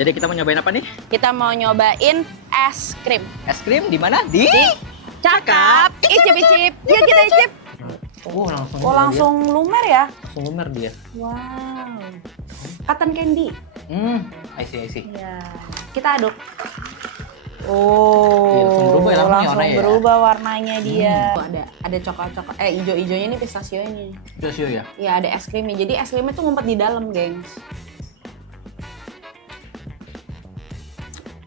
Jadi kita mau nyobain apa nih? Kita mau nyobain es krim. Es krim di mana? Di Cakap, icip-icip. Yuk kita icip. langsung. Oh langsung lumer ya? Langsung lumer dia. Wow. Cotton candy. I see. Ya. Kita aduk. Oh, Iya, langsung berubah ya, langsung warnanya ya? berubah warnanya dia. Oh, ada coklat-coklat. Hijau-hijaunya ini pistasionya. Pistachio ya? Ya, ada es krimnya. Jadi es krimnya tuh ngumpet di dalam, gengs.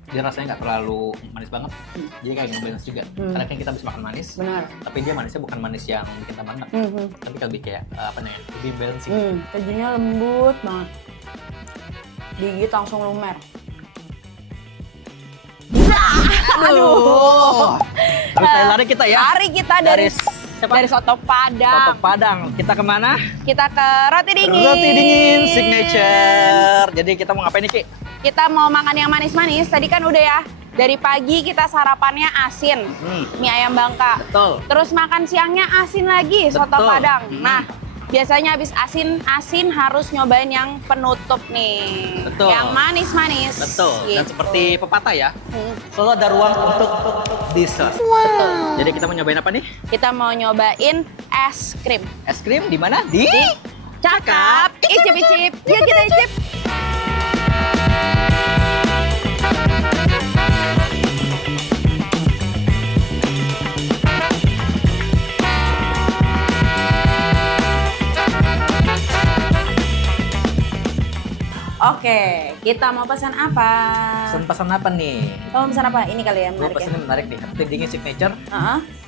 Dia rasanya nggak terlalu manis banget. Jadi kayak ngebalance juga. Karena kan kita bisa makan manis. Benar. Tapi dia manisnya bukan manis yang bikin tambah enak. Tapi lebih kayak apa namanya? Lebih balance. Kejunya lembut banget. Digigit langsung lumer. Aduh. Terus lari kita ya. Lari kita dari siapa? dari soto Padang. Soto Padang. Kita kemana? Kita ke roti dingin. Roti dingin signature. Jadi kita mau ngapain nih, Ki? Kita mau makan yang manis-manis. Tadi kan udah ya. Dari pagi kita sarapannya asin. Mie ayam Bangka. Betul. Terus makan siangnya asin lagi, soto Betul. Padang. Nah, biasanya habis asin harus nyobain yang penutup nih. Betul. Yang manis-manis. Betul. Dan Gitu. seperti pepatah ya, selalu ada ruang untuk dessert. Betul. Jadi kita mau nyobain apa nih? Kita mau nyobain es krim. Es krim di mana? Di Cakap, icip-icip. Yuk kita icip. Oke, kita mau pesan apa? Pesan apa nih? Kamu pesan apa? Ini kali ya Gue menarik pesannya menarik nih. Roti dingin signature,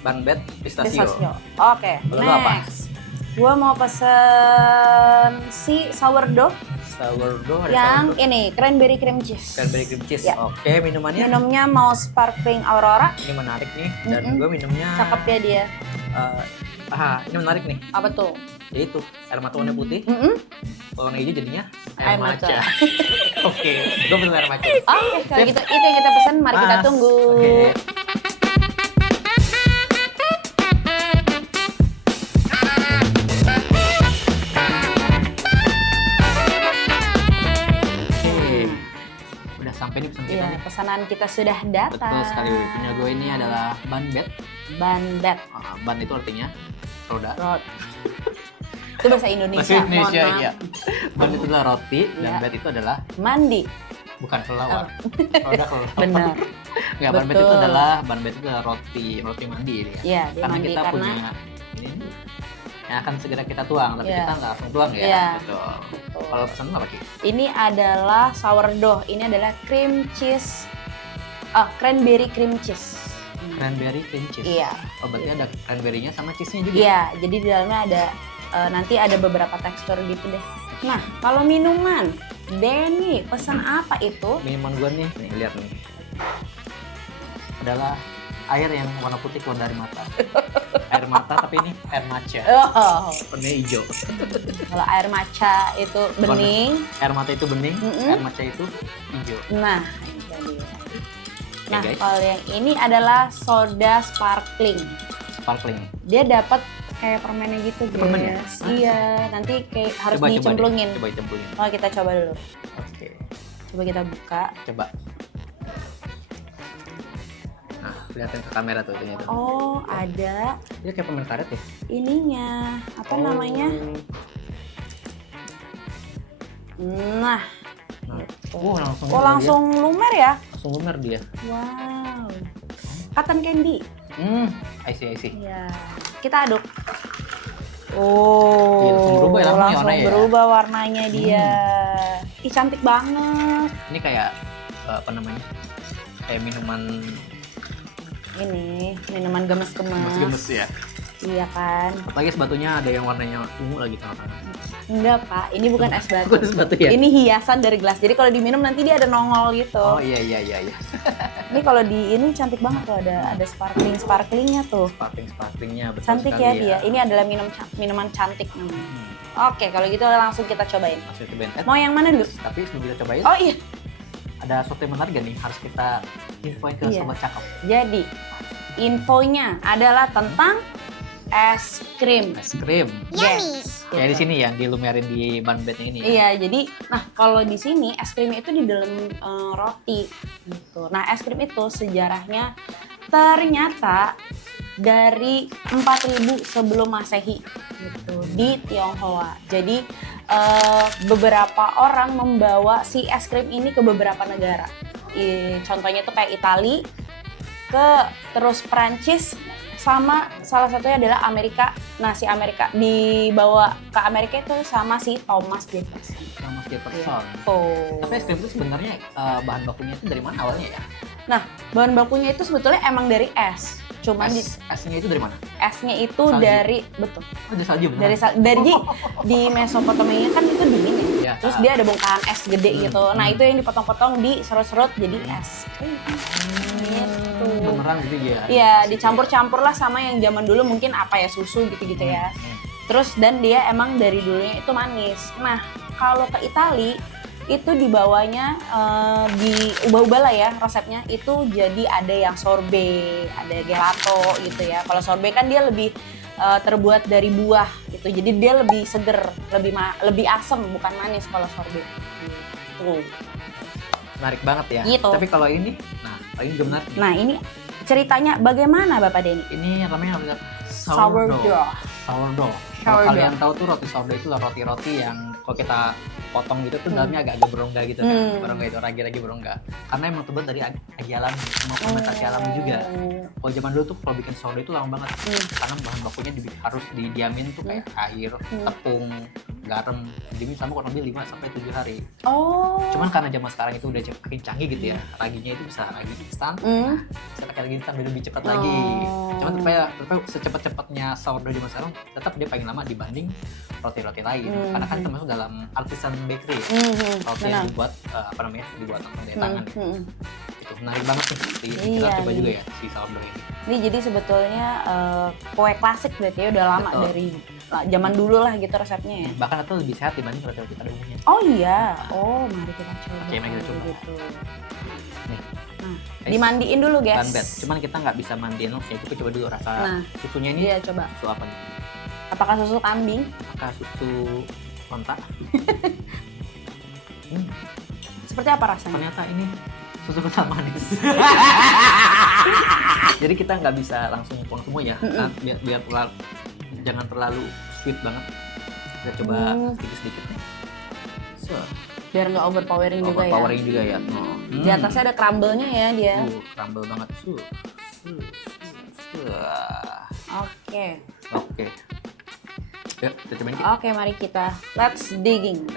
banbet, pistachio. Oke, Kalau lu apa? next. Gua mau pesen si sourdough Sourdough ada yang sourdough. ini cranberry cream cheese. Cranberry cream cheese. Ya. Oke, minumannya? Minumnya mau sparkling Aurora. Ini menarik nih. Dan gue minumnya. Cakep ya dia. Ini menarik nih. Apa tuh? Jadi itu air mata warna putih. Kalau warna hijau jadinya Air maca. Oke, gue pesen air maca. Oke, kalau gitu itu yang kita pesen. Mari kita tunggu. Oke. Udah sampai nih pesan kita Iya, nih. pesanan kita sudah datang. Betul sekali. Punya gue ini adalah banbet. Bandet. Ban itu artinya roda. Rot. Itu bahasa Indonesia. Bahasa Indonesia, mohon maaf. iya. Ban itu adalah roti, dan Iya. bed itu adalah Mandi. bukan kelelawar. Roda kelelawar. Benar. Enggak, ban bed itu Betul. adalah roti mandi ini ya. Iya, dia Karena mandi kita karena punya ini yang akan segera kita tuang, tapi Iya. kita nggak langsung tuang ya. Iya. Betul. Kalau pesan apa, Ki? ini adalah sourdough. Ini adalah cream cheese. Cranberry cream cheese. Cranberry cream cheese. Iya. Oh, berarti ada cranberry-nya sama cheese-nya juga. Iya, jadi di dalamnya ada nanti ada beberapa tekstur gitu deh. Nah, kalau minuman, Denny pesan apa itu? Minuman gue nih lihat nih. Adalah air yang warna putih keluar dari mata. Air mata tapi ini air matcha. Oh, Warnanya hijau. kalau air matcha itu bening. Air mata itu bening, air matcha itu hijau. Nah, ini dia. Nah, guys. kalau yang ini adalah soda sparkling. Sparkling. Dia dapat kayak permennya gitu, Permen ya? guys. Iya, nanti kayak harus Coba dicemplungin. Coba dicemplungin. Oh, kita coba dulu. Oke. Coba kita buka. Coba. Nah, lihatin ke kamera tuh itunya tuh. Oh, ada Dia kayak permen karet ya? ininya. Apa namanya? Nah, Oh, langsung. oh langsung lumer ya? Langsung lumer dia. Wow. Cotton candy. I see. Iya. Kita aduk. Oh, Iya, langsung berubah ya, langsung warnanya ya? berubah warnanya dia. Ih, cantik banget. Ini kayak apa namanya? Kayak minuman Ini minuman gemes-gemes. gemes ya. Iya kan? Apalagi es batunya ada yang warnanya ungu lagi tengah-tengah. Enggak, Pak. Ini bukan es batu. Bukan es batu ya? Ini hiasan dari gelas. Jadi kalau diminum nanti dia ada nongol gitu. Oh iya. Ini kalau di ini cantik banget tuh, ada sparklingnya tuh. Sparklingnya betul Cantik sekali ya dia. Ini adalah minuman cantik namanya. Oke, kalau gitu langsung kita cobain. Langsung cobain. Mau yang mana dulu? Tapi sebelum kita cobain, Oh iya. ada sesuatu yang menarik gak nih? Harus kita infoin ke Iya. Sobat Cakep. Jadi, infonya adalah tentang es krim. Es krim. Yes. Kayak di sini ya, dilumerin di bun bednya ini ya. Iya, jadi nah kalau di sini es krimnya itu di dalam roti gitu. Nah, es krim itu sejarahnya ternyata dari 4000 sebelum Masehi gitu di Tionghoa. Jadi beberapa orang membawa si es krim ini ke beberapa negara. Contohnya tuh kayak Itali, terus Prancis, sama salah satunya adalah Amerika. Nah, si Amerika dibawa ke Amerika itu sama si Thomas Jefferson. Thomas Jefferson. Oh. Tapi es krim itu sebenarnya bahan bakunya itu dari mana awalnya ya? Nah, bahan bakunya itu sebetulnya emang dari es. Cuman Esnya itu dari mana? esnya itu Salju. dari betul. Oh, dari salju benar. Dari di Mesopotamia kan itu dingin ya. Iya. Terus dia ada bongkahan es gede gitu. Nah, itu yang dipotong-potong, diserut-serut jadi es. Gitu. Beneran gitu ya? Iya, dicampur-campur lah sama yang zaman dulu mungkin apa ya, susu gitu-gitu ya. Terus dan dia emang dari dulunya itu manis. Nah, kalau ke Itali itu dibawanya diubah-ubah lah ya resepnya, itu jadi ada yang sorbet, ada gelato gitu ya. Kalau sorbet kan dia lebih terbuat dari buah gitu, jadi dia lebih seger, lebih asam bukan manis kalau sorbet. Gitu. Menarik banget ya. Gitu. Tapi kalau ini, ini juga menarik. Nah, ini ceritanya bagaimana Bapak Denny? Ini namanya apa? Sourdough. Kalau kalian tahu tuh roti sourdough itu lah roti-roti yang kalau kita potong gitu tuh dalamnya agak-agak berongga gitu kan. Berongga itu ragi-ragi berongga. Karena emang terbuat dari agi alami, semua fermentasi alami juga. Kalau zaman dulu tuh kalau bikin sourdough itu lama banget. Karena bahan bakunya harus didiamin tuh kayak air, tepung, garam, didiamin sama kurang lebih 5 sampai 7 hari. Oh. Cuman karena zaman sekarang itu udah makin canggih gitu ya. Raginya itu bisa ragi instan. Bisa pakai ragi instan lebih cepat lagi. Cuman tapi secepat-cepatnya sourdough zaman sekarang tetap dia paling lama dibanding roti-roti lain. Karena kan termasuk dalam artisan bakery. Roti yang dibuat dibuat dari tangan. Itu menarik banget nih. Kita coba juga ya si sourdough ini. Ini jadi sebetulnya kue klasik berarti ya, udah lama. Betul. Dari zaman dulu lah gitu resepnya ya. Bahkan itu lebih sehat dibanding roti-roti pada umumnya. Oh iya. Oh, mari kita coba. Oke, mari kita coba. Gitu. Nih. Dimandiin dulu guys. Sunbed. Cuman kita nggak bisa mandiin langsung, itu coba dulu rasa susunya ini. Iya, coba. Susu apa nih? Apakah susu kambing? Apakah susu onta? Seperti apa rasanya? Ternyata ini susu kental manis. Jadi kita nggak bisa langsung tuang semua ya. Nah, biar jangan terlalu sweet banget. Kita coba sedikit-sedikit nih. Biar nggak overpowering juga ya. Overpowering juga ya. Di atasnya ada crumble-nya ya dia. Crumble banget. Oke. Yuk, kita cobain dikit. Oke, mari kita let's digging.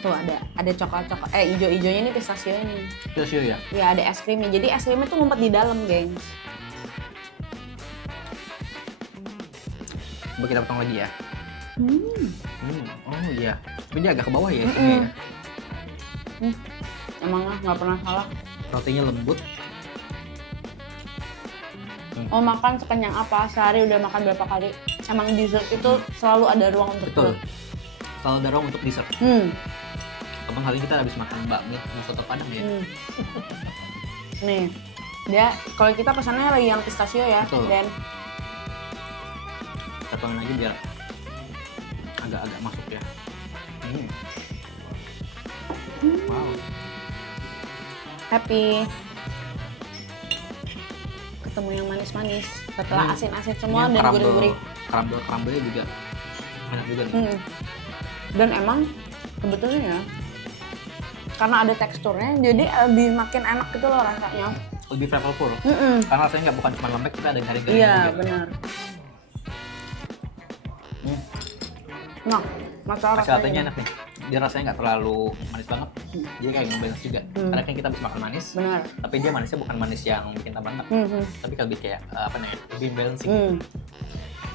Tuh ada coklat-coklat. Ijo-ijonya ini pistachio ini. Pistachio ya? Ya, ada es krimnya. Jadi es krimnya tuh ngumpet di dalam, gengs. Coba kita potong lagi ya. Oh iya. Tapi dia agak ke bawah ya. Emang nggak pernah salah. Rotinya lembut. Mau makan sekenyang apa? Sehari udah makan berapa kali? Emang dessert itu selalu ada ruang untuk betul. Selalu ada ruang untuk dessert. Teman hari ini kita habis makan bakmi soto Padang ya. Nih, dia kalau kita pesannya lagi yang pistachio ya. Betul. Dan kita tuangin aja biar agak-agak masuk ya. Wow. Happy. Ketemu yang manis-manis setelah asin-asin semua dan gurih-gurih. Crumble-nya juga enak juga nih. Dan emang sebetulnya ya, karena ada teksturnya jadi lebih makin enak gitu loh rasanya. Lebih flavorful. Karena rasanya bukan cuma lembek, tapi ada garing-garing iya, juga. Benar. Nah, masalah rasanya enak nih. Dia rasanya nggak terlalu manis banget. Jadi kayak ngebalance juga. Karena kan kita habis makan manis. Benar. Tapi dia manisnya bukan manis yang bikin tambah enak. Tapi lebih kayak lebih balancing.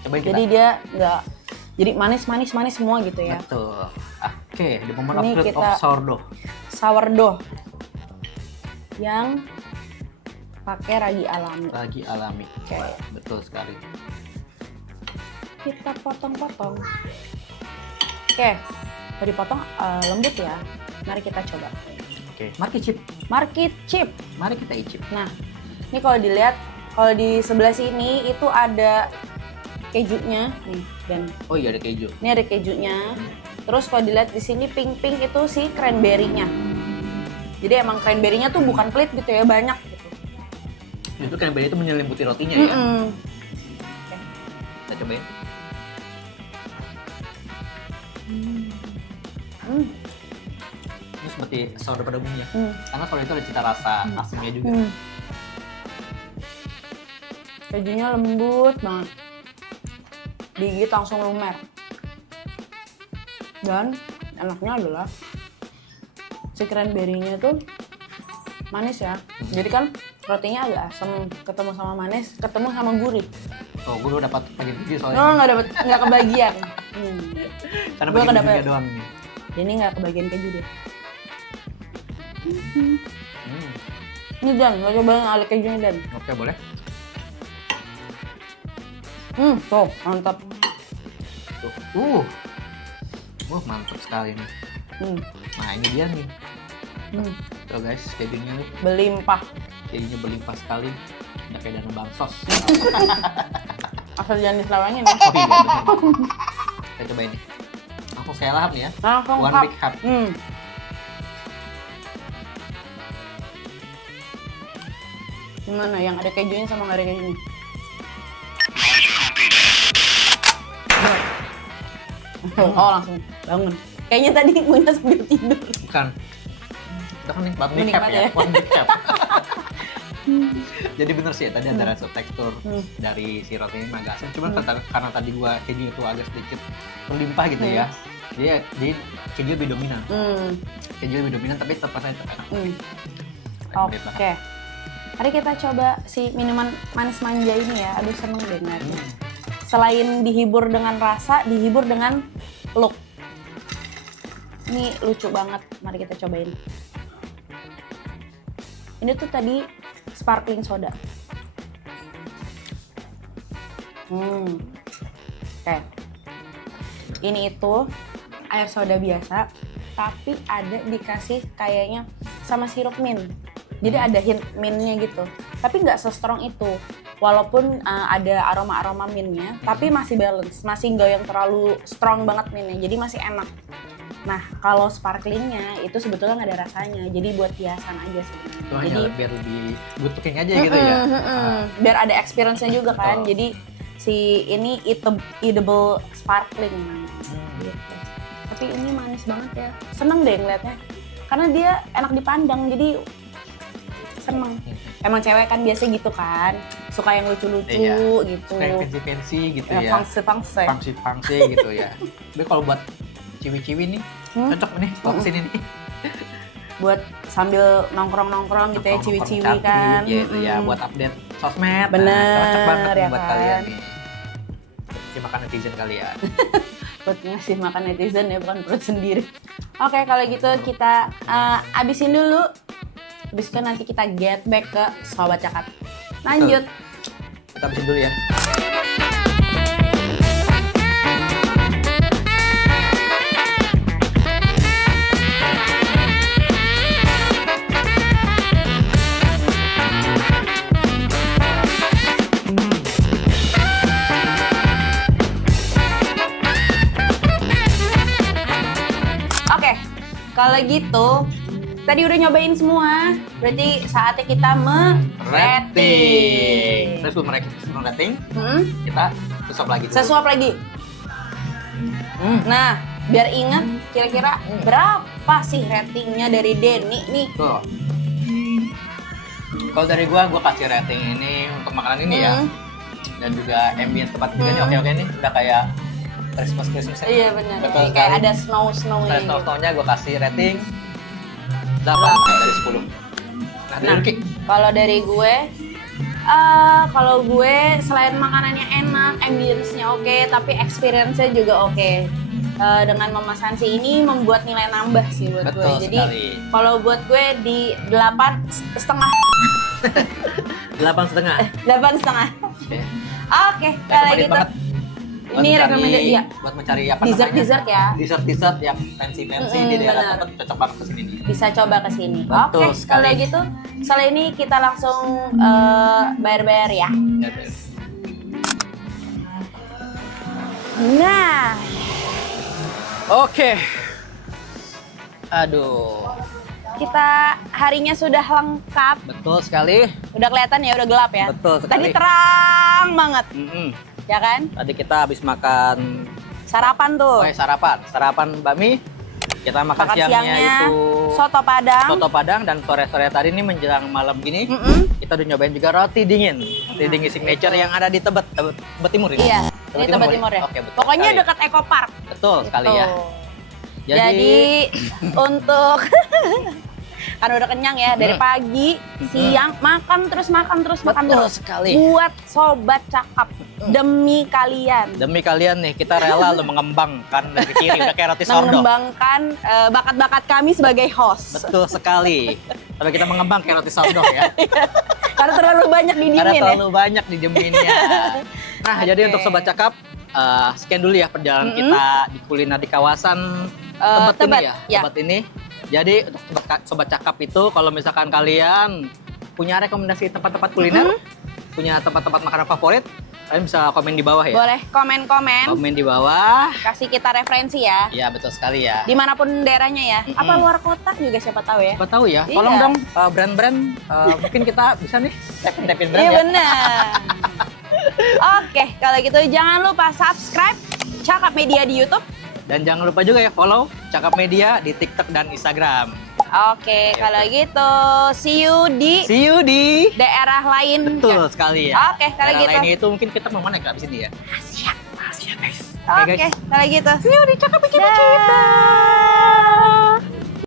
Cobain kita. Jadi dia nggak jadi manis semua gitu ya. Betul. Oke, the moment of Ini truth of sourdough. Sourdough yang pakai ragi alami. Ragi alami. Oke. Betul sekali. Kita potong-potong. Oke, udah dipotong lembut ya. Mari kita coba. Oke. Mari icip. Market chip. Mari kita icip. Nah, ini kalau dilihat, kalau di sebelah sini itu ada kejunya nih dan Oh iya ada keju. ini ada kejunya. Terus kalau dilihat di sini pink itu si cranberry-nya. Jadi emang cranberry-nya tuh bukan pelit gitu ya, banyak gitu. Itu cranberry itu menyelimuti rotinya ya. Oke. Kita cobain. Ini seperti sourdough pada umumnya. Karena kalau itu ada cita rasa asamnya juga. Kejunya lembut banget. Digigit langsung lumer. Dan enaknya adalah si cranberry-nya tuh manis ya. Jadi kan rotinya agak asam, ketemu sama manis, ketemu sama gurih. Oh, gue udah dapat bagian keju soalnya. Oh, nggak kebagian. Karena Gua bagian kedapet. kejunya doang nih. Ini nggak kebagian keju deh. Ini Dan, nggak cobain ala kejunya Dan. Oke, boleh. Tuh, mantap. Tuh. Mantap sekali nih. Nah, ini dia nih. Tuh guys, kejunya tuh. Berlimpah. Kejunya berlimpah sekali. Udah kayak dana bansos. Asal jangan diselawangin ya. Oh iya, bener. Kita cobain nih. Langsung saya lahap nih ya. Langsung One cup. big cup. Gimana yang ada kejunya sama nggak ada kejunya? Oh langsung bangun. Kayaknya tadi Muina sambil tidur. Bukan. Kita kan nikmat big Menikmat cup ya. ya. One big cup. Jadi bener sih ya, tadi ada rasa tekstur dari si roti ini agak asam. Cuman karena tadi gua keju itu agak sedikit berlimpah gitu ya. Jadi keju lebih dominan. Keju lebih dominan tapi tetap rasanya tetap enak. Oke. Mari kita coba si minuman manis manja ini ya. Aduh seneng deh ngeliatnya. Selain dihibur dengan rasa, dihibur dengan look. Ini lucu banget. Mari kita cobain. Ini tuh tadi sparkling soda. Oke. Ini itu air soda biasa, tapi ada dikasih kayaknya sama sirup mint. Jadi ada hint mintnya gitu. Tapi nggak se-strong itu. Walaupun ada aroma-aroma mintnya, tapi masih balance. Masih nggak yang terlalu strong banget mintnya. Jadi masih enak. Nah, kalau sparklingnya itu sebetulnya nggak ada rasanya. Jadi buat hiasan aja sebenarnya. Itu Jadi hanya biar lebih good looking aja gitu ya. biar ada experience-nya juga kan. Jadi si ini edible sparkling gitu. Tapi ini manis banget ya. Seneng deh ngeliatnya. Karena dia enak dipandang. Jadi seneng. Emang cewek kan biasa gitu kan. Suka yang lucu-lucu gitu. Suka yang fancy-fancy gitu ya. Fangse-fangse. Fangsi gitu ya. Tapi kalau buat ciwi-ciwi nih, cocok nih kalau kesini nih. Buat sambil nongkrong-nongkrong gitu ya, ciwi-ciwi kan. Gitu ya, buat update sosmed. Bener, cocok banget ya buat kan? kalian nih. Kasih makan netizen kalian. Buat ngasih makan netizen ya, bukan perut sendiri. Oke, kalau gitu kita abisin dulu. Habis itu nanti kita get back ke Sobat Cakap. Lanjut. Kita habisin dulu ya. Oke, kalau gitu tadi udah nyobain semua, berarti saatnya kita Rating. Terus sebelum rating, kita sesuap lagi dulu. Sesuap lagi. Nah, biar ingat kira-kira berapa sih ratingnya dari Denny nih? Tuh. Kalau dari gua kasih rating ini untuk makanan ini ya. Dan juga ambience tempat kita ini oke-oke nih. Udah kayak Christmas ya. Iya benar. Betul Kayak sekali. ada snow-snownya gitu. Snow-nya gua kasih rating 8 dari 10. Nah, dari Lucky. Kalau dari gue, kalau gue selain makanannya enak, ambience-nya oke, tapi experience-nya juga oke. Dengan memesan si ini membuat nilai nambah sih buat Betul gue. Jadi sekali. kalau buat gue di 8,5. 8,5. 8,5. Oke. Oke, kalau Recommended gitu. banget. Ini recommended ya. Buat mencari apa Dessert ya. Dessert yang fancy di daerah bener. Tebet cocok banget ke sini nih. Bisa coba ke sini. Betul Oke, sekali. kalau gitu soal ini kita langsung bayar-bayar ya. Ya, Bes. Nah, Oke. Aduh, kita harinya sudah lengkap. betul sekali. Udah kelihatan ya, udah gelap ya. Betul Tadi sekali. terang banget, Mm-mm. ya kan? Tadi kita habis makan Sarapan tuh. sarapan bakmi. Kita makan Makan siangnya itu soto Padang. soto Padang, dan sore-sore tadi ini menjelang malam gini kita udah nyobain juga roti dingin signature yang ada di Tebet Timur ini. Iya, ini Tebet Timur ya. Oke, betul Pokoknya sekali. dekat Eco Park. Betul sekali ya. Tuh. Jadi untuk kan udah kenyang ya dari pagi, siang makan terus makan terus. Betul sekali. Buat sobat cakap demi kalian. Demi kalian nih, kita rela lo mengembangkan dari kiri udah kayak roti sourdough. Mengembangkan bakat-bakat kami sebagai host. Betul sekali. Tapi kita mengembang kayak roti sourdough ya. Karena terlalu banyak Karena didiemin ya. terlalu banyak didieminnya. Nah, jadi untuk sobat cakap, sekian dulu ya perjalanan kita di kuliner di kawasan Tebet ini ya. ya. Tebet ini. Jadi untuk sobat cakap itu kalau misalkan kalian punya rekomendasi tempat-tempat kuliner, punya tempat-tempat makanan favorit, kalian bisa komen di bawah ya. Boleh komen-komen, Komen di bawah. kasih kita referensi ya. Iya, betul sekali ya. Dimanapun daerahnya ya. Apa luar kota juga siapa tahu ya. Siapa tahu ya. Iya. Tolong dong brand-brand mungkin kita bisa nih tap-tapin brand Iya ya. benar. Oke, kalau gitu jangan lupa subscribe Cakap Media di YouTube. Dan jangan lupa juga ya follow Cakap Media di TikTok dan Instagram. Oke, kalau gitu see you di See you di daerah lain. betul sekali ya. Oke, kalau Daerah gitu. lainnya itu mungkin kita mau mana nggak abis ini ya? Asia. Asia guys. Oke, guys. kalau gitu. See you di Cakap Media. Dah.